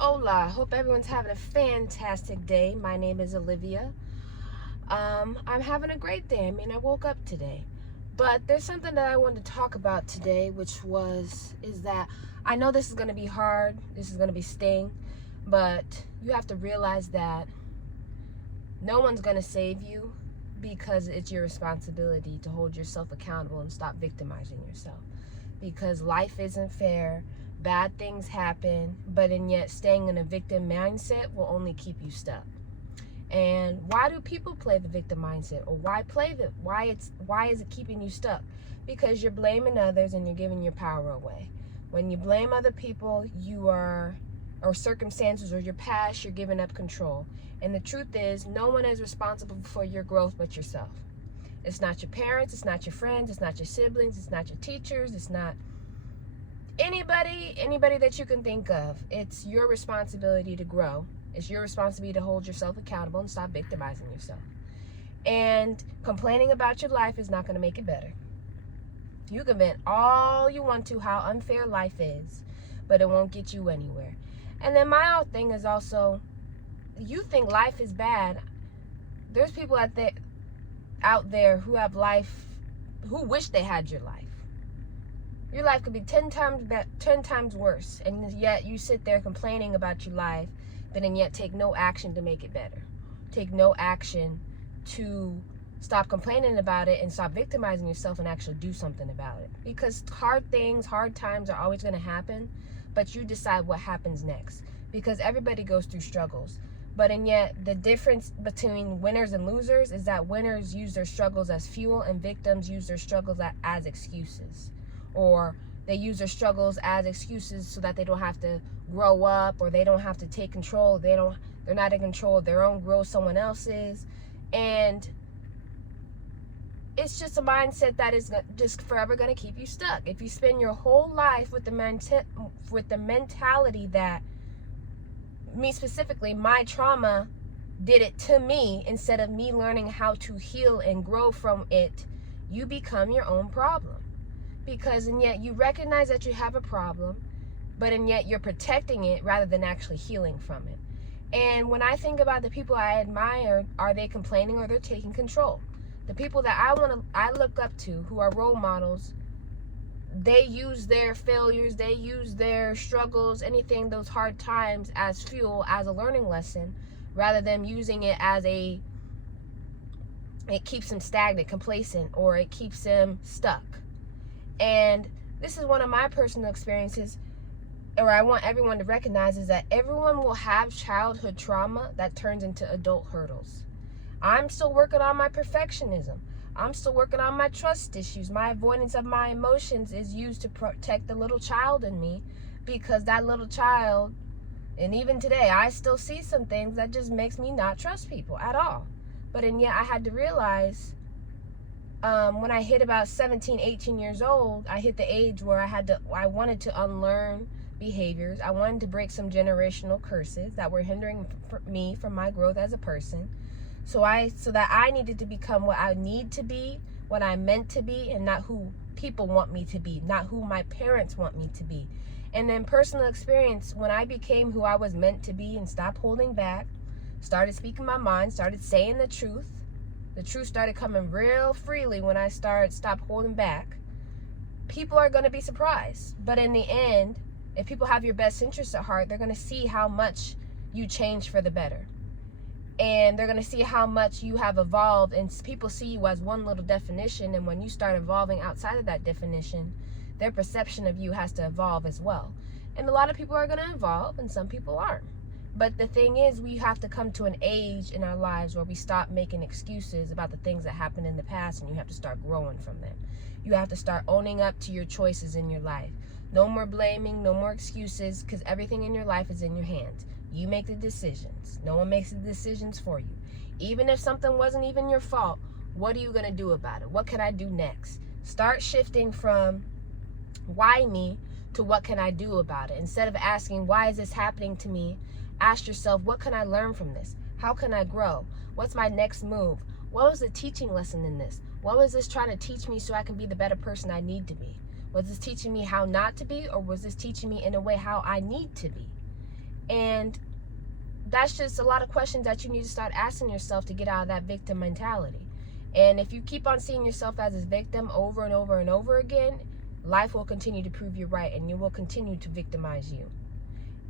Hola, hope everyone's having a fantastic day. My name is Olivia. I'm having a great day. I woke up today. But there's something that I wanted to talk about today, is that I know this is going to be hard, this is going to be sting, but you have to realize that no one's going to save you because it's your responsibility to hold yourself accountable and stop victimizing yourself. Because life isn't fair, bad things happen, but and yet staying in a victim mindset will only keep you stuck. And why do people play the victim mindset, or why is it keeping you stuck? Because you're blaming others and you're giving your power away. When you blame other people, or circumstances or your past, you're giving up control. And the truth is, no one is responsible for your growth but yourself. It's not your parents, it's not your friends, it's not your siblings, it's not your teachers, it's not anybody that you can think of. It's your responsibility to grow. It's your responsibility to hold yourself accountable and stop victimizing yourself. And complaining about your life is not going to make it better. You can vent all you want to how unfair life is, but it won't get you anywhere. And then my whole thing is also, you think life is bad. There's people out there who have life, who wish they had your life. Your life could be 10 times worse, and yet you sit there complaining about your life, but and yet take no action to make it better. Take no action to stop complaining about it and stop victimizing yourself and actually do something about it. Because hard times are always going to happen, but you decide what happens next. Because everybody goes through struggles. But and yet the difference between winners and losers is that winners use their struggles as fuel and victims use their struggles as excuses. Or they use their struggles as excuses so that they don't have to grow up, or they don't have to take control. They're not in control of their own growth, someone else's. And it's just a mindset that is just forever going to keep you stuck. If you spend your whole life with the mentality that, me specifically, my trauma did it to me, instead of me learning how to heal and grow from it, you become your own problem. Because and yet you recognize that you have a problem, but and yet you're protecting it rather than actually healing from it. And when I think about the people I admire, are they complaining or they're taking control? The people that I look up to, who are role models, they use their failures, they use their struggles, anything, those hard times, as fuel, as a learning lesson, rather than using it as it keeps them stagnant, complacent, or it keeps them stuck. And this is one of my personal experiences, or I want everyone to recognize, is that everyone will have childhood trauma that turns into adult hurdles. I'm still working on my perfectionism. I'm still working on my trust issues. My avoidance of my emotions is used to protect the little child in me, because that little child, and even today, I still see some things that just makes me not trust people at all. But and yet I had to realize, when I hit about 17, 18 years old, I hit the age where I wanted to unlearn behaviors. I wanted to break some generational curses that were hindering me from my growth as a person. So that I needed to become what I need to be, what I'm meant to be, and not who people want me to be, not who my parents want me to be. And then personal experience, when I became who I was meant to be and stopped holding back, started speaking my mind, started saying the truth started coming real freely when I stopped holding back. People are going to be surprised. But in the end, if people have your best interests at heart, they're going to see how much you changed for the better. And they're going to see how much you have evolved, and people see you as one little definition, and when you start evolving outside of that definition, their perception of you has to evolve as well. And a lot of people are going to evolve, and some people aren't. But the thing is, we have to come to an age in our lives where we stop making excuses about the things that happened in the past, and you have to start growing from them. You have to start owning up to your choices in your life. No more blaming, no more excuses, because everything in your life is in your hands. You make the decisions. No one makes the decisions for you. Even if something wasn't even your fault, what are you going to do about it? What can I do next? Start shifting from why me to what can I do about it. Instead of asking, why is this happening to me? Ask yourself, what can I learn from this? How can I grow? What's my next move? What was the teaching lesson in this? What was this trying to teach me so I can be the better person I need to be? Was this teaching me how not to be, or was this teaching me in a way how I need to be? And that's just a lot of questions that you need to start asking yourself to get out of that victim mentality. And if you keep on seeing yourself as a victim over and over and over again, life will continue to prove you right, and you will continue to victimize you.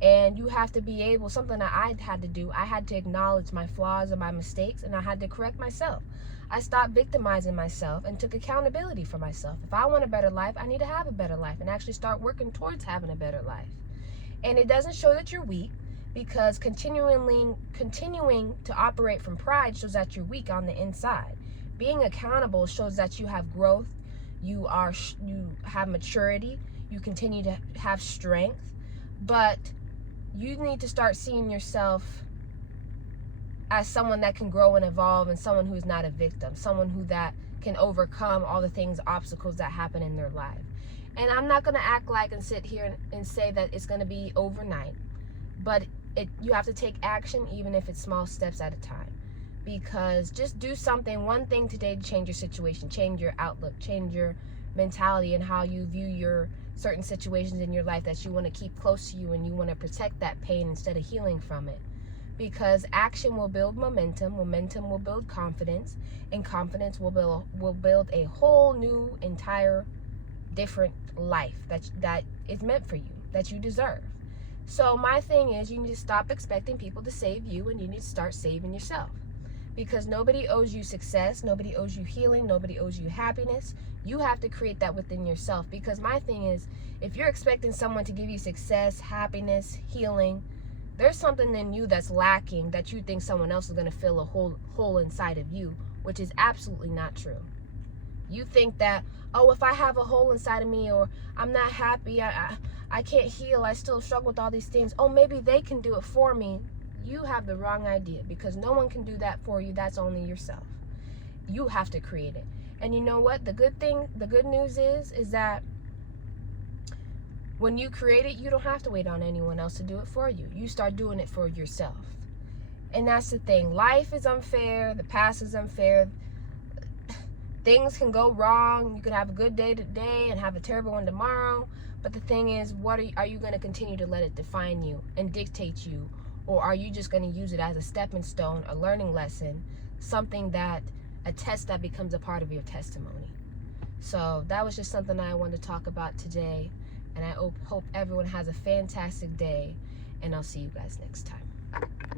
And you have to be able, something that I had to do, I had to acknowledge my flaws and my mistakes, and I had to correct myself. I stopped victimizing myself and took accountability for myself. If I want a better life, I need to have a better life and actually start working towards having a better life. And it doesn't show that you're weak, because continuing to operate from pride shows that you're weak on the inside. Being accountable shows that you have growth, you have maturity, you continue to have strength. But you need to start seeing yourself as someone that can grow and evolve, and someone who is not a victim, someone who that can overcome all the things, obstacles that happen in their life. And I'm not going to act like and sit here and say that it's going to be overnight, but you have to take action, even if it's small steps at a time. Because just do something, one thing today to change your situation, change your outlook, change your mentality and how you view your certain situations in your life that you want to keep close to you, and you want to protect that pain instead of healing from it. Because action will build momentum will build confidence, and confidence will build a whole new, entire, different life that is meant for you, that you deserve. So my thing is, you need to stop expecting people to save you, and you need to start saving yourself. Because nobody owes you success, nobody owes you healing, nobody owes you happiness. You have to create that within yourself. Because my thing is, if you're expecting someone to give you success, happiness, healing, there's something in you that's lacking that you think someone else is going to fill a hole inside of you, which is absolutely not true. You think that, oh, if I have a hole inside of me, or I'm not happy, I can't heal, I still struggle with all these things, oh, maybe they can do it for me. You have the wrong idea, because no one can do that for you. That's only yourself. You have to create it. And you know what? The good news is that when you create it, you don't have to wait on anyone else to do it for you. You start doing it for yourself. And that's the thing. Life is unfair. The past is unfair. Things can go wrong. You could have a good day today and have a terrible one tomorrow. But the thing is, are you going to continue to let it define you and dictate you? Or are you just going to use it as a stepping stone, a learning lesson, a test that becomes a part of your testimony? So that was just something I wanted to talk about today. And I hope everyone has a fantastic day. And I'll see you guys next time.